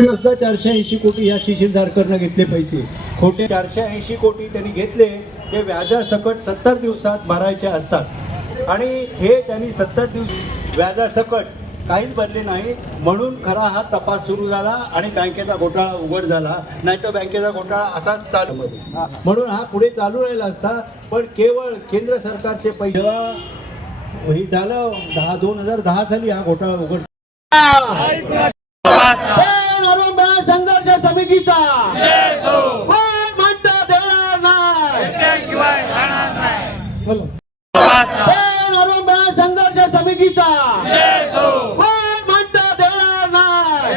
नसता चारशे ऐंशी कोटी ह्या शिशीरधारकरनं घेतले पैसे. खोटे चारशे ऐंशी कोटी त्यांनी घेतले ते व्याजासकट सत्तर दिवसात भरायचे असतात. आणि हे त्यांनी सत्तर दिवस व्याजासकट काहीच भरले नाही म्हणून खरा हा तपास सुरू झाला आणि बँकेचा घोटाळा उघड झाला. नाही तर बँकेचा घोटाळा असाच चालू. म्हणून हा पुढे चालू राहिला असता पण केवळ केंद्र सरकारचे पैसे हे झालं दहा दोन हजार दहा साली हा घोटाळा उघड संघर्ष समितीचा. कोण म्हणतं देणार नाही.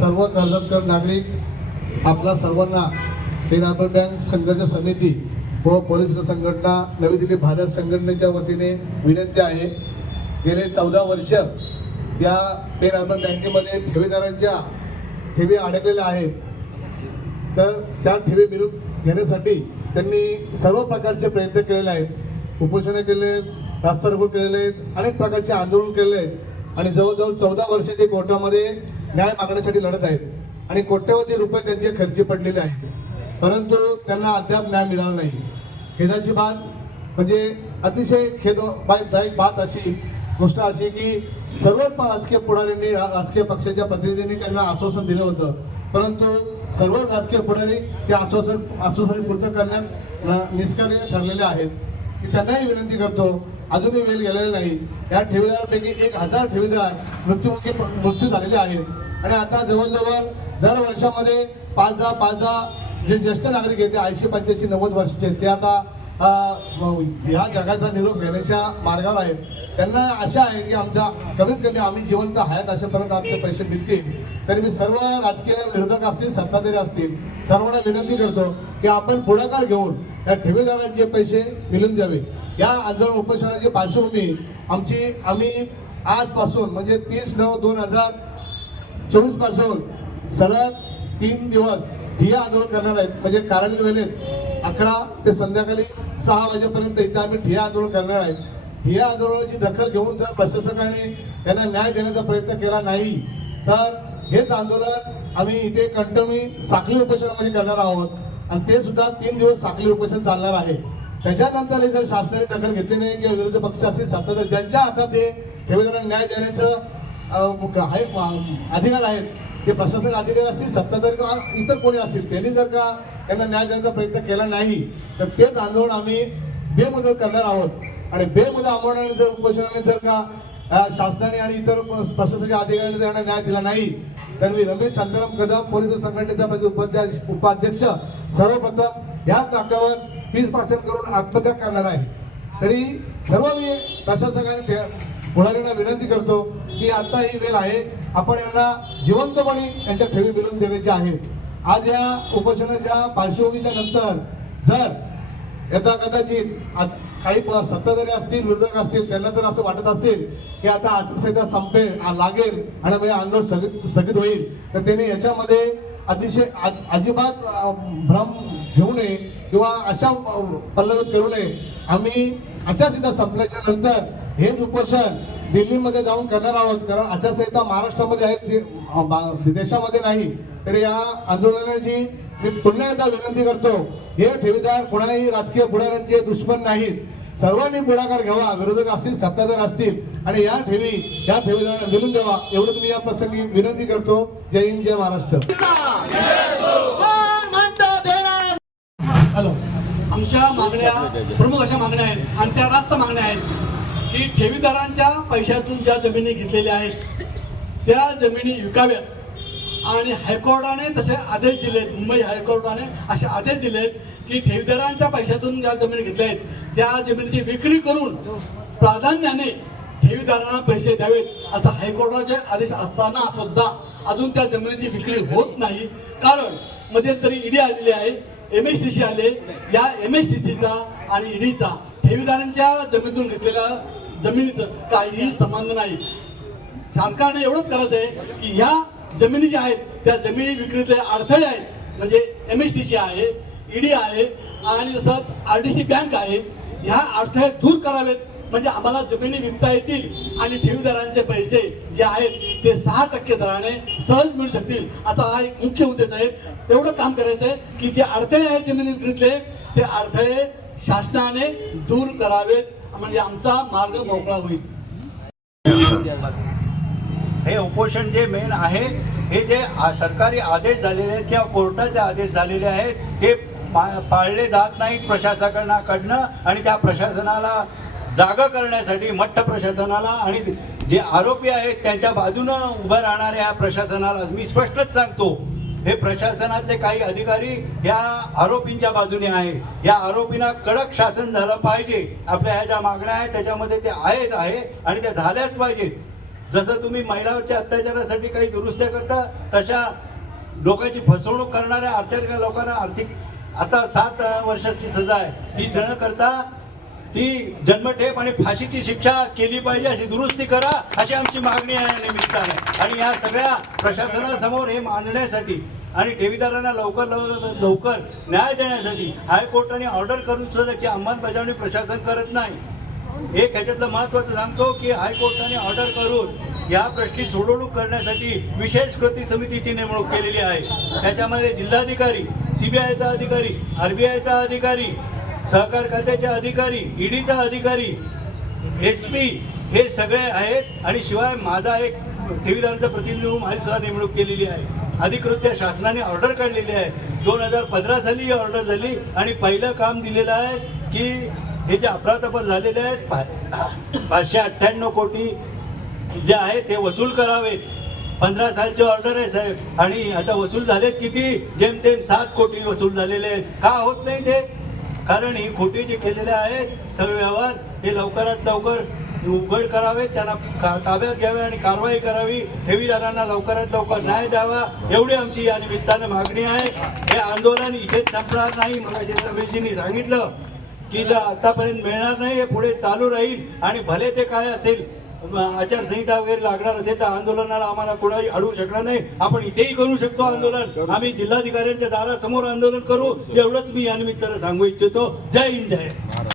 सर्व कर्जतकर नागरिक आपला सर्वांना पेनापर बँक संघर्ष समिती व पोलीस संघटना नवी दिल्ली भारत संघटनेच्या वतीने विनंती आहे. गेले चौदा वर्ष या पेन अर्बन बँकेमध्ये ठेवीदारांच्या ठेवी अडकलेल्या आहेत. तर त्या ठेवी मिळून घेण्यासाठी त्यांनी सर्व प्रकारचे प्रयत्न केलेले आहेत. उपोषणं केले आहेत रास्ता रोको केलेले आहेत अनेक प्रकारचे आंदोलन केलेले आहेत. आणि जवळजवळ चौदा वर्ष ते कोर्टामध्ये न्याय मागण्यासाठी लढत आहेत. आणि कोट्यवधी रुपये त्यांचे खर्ची पडलेले आहेत. परंतु त्यांना अद्याप न्याय मिळाला नाही. खेदाची बात म्हणजे अतिशय खेददायक बात अशी गोष्ट अशी की सर्व राजकीय पुढाऱ्यांनी राजकीय पक्षाच्या प्रतिनिधींनी त्यांना आश्वासन दिलं होतं. परंतु सर्व राजकीय पुढारी ते आश्वासन आश्वासन पूर्ण करण्यात अं, निष्कार्य ठरलेले आहेत. मी त्यांनाही विनंती करतो अजूनही वेळ गेलेला नाही. या ठेवीदारांपैकी एक हजार ठेवीदार मृत्युमुखी मृत्यू झालेले आहेत. आणि आता जवळजवळ दर वर्षामध्ये पाच दहा पाच दहा जे ज्येष्ठ नागरिक आहेत ते ऐंशी पंच्याऐंशी नव्वद वर्षाचे ते आता ह्या जगाचा निरोप घेण्याच्या मार्गावर आहेत. त्यांना आशा आहे की आमच्या कमीत कमी आम्ही जिवंत आहेत अशापर्यंत आमचे पैसे मिळतील. तरी मी सर्व राजकीय विरोधक असतील सत्ताधारी असतील सर्वांना विनंती करतो की आपण पुढाकार घेऊन या ठेवीदारांचे पैसे मिळून द्यावे. या आंदोलन उपोषणाची पार्श्वभूमी आमची आम्ही आजपासून म्हणजे तीस नऊ दोन हजार चोवीसपासून सलग तीन दिवस ठिय्या आंदोलन करणार आहेत. म्हणजे कार्यालय वेळेत अकरा ते संध्याकाळी सहा वाजेपर्यंत इथं आम्ही ठिया आंदोलन करणार आहे ठिया आंदोलनाची दखल घेऊन जर प्रशासकाने त्यांना न्याय देण्याचा प्रयत्न केला नाही तर हेच आंदोलन आम्ही इथे कंटिन्यू साखळी उपोषणामध्ये करणार आहोत. आणि ते सुद्धा तीन दिवस साखळी उपोषण चालणार आहे. त्याच्यानंतर जर शासनाने दखल घेतली नाही किंवा विरोधी पक्ष असतील सत्ताधारी ज्यांच्या हातात ते ठेवीदारांना न्याय देण्याचं आहे अधिकार आहेत ते प्रशासक अधिकारी असतील सत्ताधारी किंवा इतर कोणी असतील त्यांनी जर का त्यांना न्याय देण्याचा प्रयत्न केला नाही तर तेच आंदोलन आम्ही बेमुदत करणार आहोत. आणि बेमुदत आंदोलनाने जर उपोषणाने जर का शासनाने आणि इतर प्रशासकीय अधिकाऱ्यांनी जर यांना न्याय दिला नाही तर मी रमेश शांताराम कदम पोलीस संघटनेच्या उपाध्यक्ष उपाध्यक्ष सर्वप्रथम याच नाक्यावर पीस भाषण करून आत्महत्या करणार आहे. तरी सर्व मी प्रशासकांनी पुढाऱ्यांना विनंती करतो की आता ही वेळ आहे. आपण यांना जिवंतपणे यांच्या ठेवी मिळवून देण्याच्या आहेत आज या उपोषणाच्या पार्श्वभूमीच्या नंतर जर यथा कदाचित काही सत्ताधारी असतील विरोधक असतील त्यांना जर असं वाटत असेल की आता आचारसंहिता संपेल लागेल आणि मग आंदोलन स्थगित स्थगित होईल तर त्याने याच्यामध्ये अतिशय आ- अजिबात भ्रम घेऊ नये किंवा अशा अ, पल्लवित करू नये. आम्ही आचारसंहिता संपल्याच्या नंतर हेच उपोषण दिल्लीमध्ये जाऊन करणार आहोत कारण आचारसंहिता महाराष्ट्रामध्ये आहे दे- अ, बा- देशामध्ये नाही तर या आंदोलनाची मी पुन्हा एकदा विनंती करतो हे ठेवीदार कोणाही राजकीय पुढाऱ्यांचे दुश्मन नाहीत. सर्वांनी पुढाकार घ्यावा विरोधक असतील सत्ताधार असतील आणि या ठेवी या ठेवीदारांना मिळून द्यावा एवढं तुम्ही या प्रसंगी विनंती करतो. जय हिंद जय महाराष्ट्र. कोण म्हणतं देणार? हॅलो. आमच्या मागण्या प्रमुख अशा मागण्या आहेत आणि त्या रास्त मागण्या आहेत. की ठेवीदारांच्या पैशातून ज्या जमिनी घेतलेल्या आहेत त्या जमिनी विकाव्यात. आणि हायकोर्टाने तसे आदेश दिलेत मुंबई हायकोर्टाने असे आदेश दिलेत की ठेवीदारांच्या पैशातून ज्या जमिनी घेतल्या आहेत त्या जमिनीची विक्री करून प्राधान्याने ठेवीदारांना पैसे द्यावेत असा हायकोर्टाचे आदेश असताना सुद्धा अजून त्या जमिनीची विक्री होत नाही. कारण मध्यंतरी ईडी आलेली आहे एम एस टी सी आले. या एम एस टी सीचा आणि ईडीचा ठेवीदारांच्या जमिनीतून घेतलेल्या जमिनीचं काहीही संबंध नाही. सरकारने एवढंच करायचं आहे की ह्या जमिनी ज्या आहेत त्या जमिनी विक्रीतले अडथळे आहेत. म्हणजे एम एस टी सी आहे ईडी आहे आणि तसंच आर डी सी बँक आहे. ह्या अडथळे दूर करावेत. म्हणजे आम्हाला जमिनी विकता येतील आणि ठेवीदारांचे पैसे जे आहेत ते सहा टक्के दराने सहज मिळू शकतील. असा हा एक मुख्य उद्देश आहे. एवढं काम करायचं आहे की जे अडथळे आहेत जमिनी विक्रीतले ते अडथळे शासनाने दूर करावेत. म्हणजे आमचा मार्ग मोकळा होईल. हे उपोषण जे मेन आहे हे जे आ- सरकारी आदेश झालेले आहेत किंवा कोर्टाचे आदेश झालेले आहेत ते पाळले जात नाहीत प्रशासनाकडनं आणि त्या प्रशासनाला जागा करण्यासाठी मठ्ठ प्रशासनाला आणि जे आरोपी आहेत त्यांच्या बाजूनं उभं राहणाऱ्या ह्या प्रशासनाला मी स्पष्टच सांगतो हे प्रशासनातले काही अधिकारी या आरोपींच्या बाजूने आहे. या आरोपींना कडक शासन झालं पाहिजे. आपल्या ह्या ज्या मागण्या आहेत त्याच्यामध्ये ते आहेच आहे आणि त्या झाल्याच पाहिजेत. जसं तुम्ही महिलांच्या अत्याचारासाठी काही दुरुस्त्या करता तशा लोकांची फसवणूक करणाऱ्या आर्थिक लोकांना आर्थिक आता सात वर्षाची सजा आहे. ही जण करता ती जन्मठेप आणि फाशीची शिक्षा केली पाहिजे अशी दुरुस्ती करा अशी आमची मागणी आहे या निमित्ताने. आणि या सगळ्या प्रशासनासमोर हे मांडण्यासाठी आणि ठेवीदारांना लवकर लवकर लवकर न्याय देण्यासाठी हायकोर्टाने ऑर्डर करून सुद्धा त्याची अंमलबजावणी प्रशासन करत नाही. एक ह्याच्यातलं महत्वाचं सांगतो की हायकोर्टाने ऑर्डर करून या प्रश्नी सोडवणूक करण्यासाठी विशेष कृती समितीची नेमणूक केलेली आहे. त्याच्यामध्ये जिल्हाधिकारी सीबीआयचा अधिकारी आरबीआयचा अधिकारी सहकार खात्याचे अधिकारी ईडीचा अधिकारी एस पी हे सगळे आहेत आणि शिवाय माझा एक ठेवीदारांचा प्रतिनिधी म्हणून माझी सुद्धा नेमणूक केलेली आहे. अधिकृत्या शासनाने ऑर्डर काढलेली आहे. दोन हजार पंधरा साली ही ऑर्डर झाली आणि पहिलं काम दिलेलं आहे की हे जे अपराधपर झालेले आहेत पा- पाचशे अठ्ठ्याण्णव कोटी जे आहे ते वसूल करावेत. पंधरा सालची ऑर्डर आहे साहेब. आणि आता वसूल झालेत किती? जेमतेम सात कोटी वसूल झालेले आहेत. का होत नाही ते? कारण ही खोटे जे केलेले आहेत सगळे व्यवहार हे लवकरात लवकर उघड करावे त्यांना का- ताब्यात घ्यावे आणि कारवाई करावी. ठेवीदारांना लवकरात लवकर न्याय द्यावा. एवढी आमची या निमित्तानं मागणी आहे. हे आंदोलन इथेच संपणार नाही. मला रमेशजींनी सांगितलं की जर आतापर्यंत मिळणार नाही. हे पुढे चालू राहील आणि भले ते काय असेल आचारसंहिता वगैरे लागणार असेल तर आंदोलनाला आम्हाला कुणाही अडवू शकणार नाही. आपण इथेही करू शकतो आंदोलन. आम्ही जिल्हाधिकाऱ्यांच्या दारासमोर आंदोलन करू. एवढंच मी या निमित्तानं सांगू इच्छितो. जय हिंद जय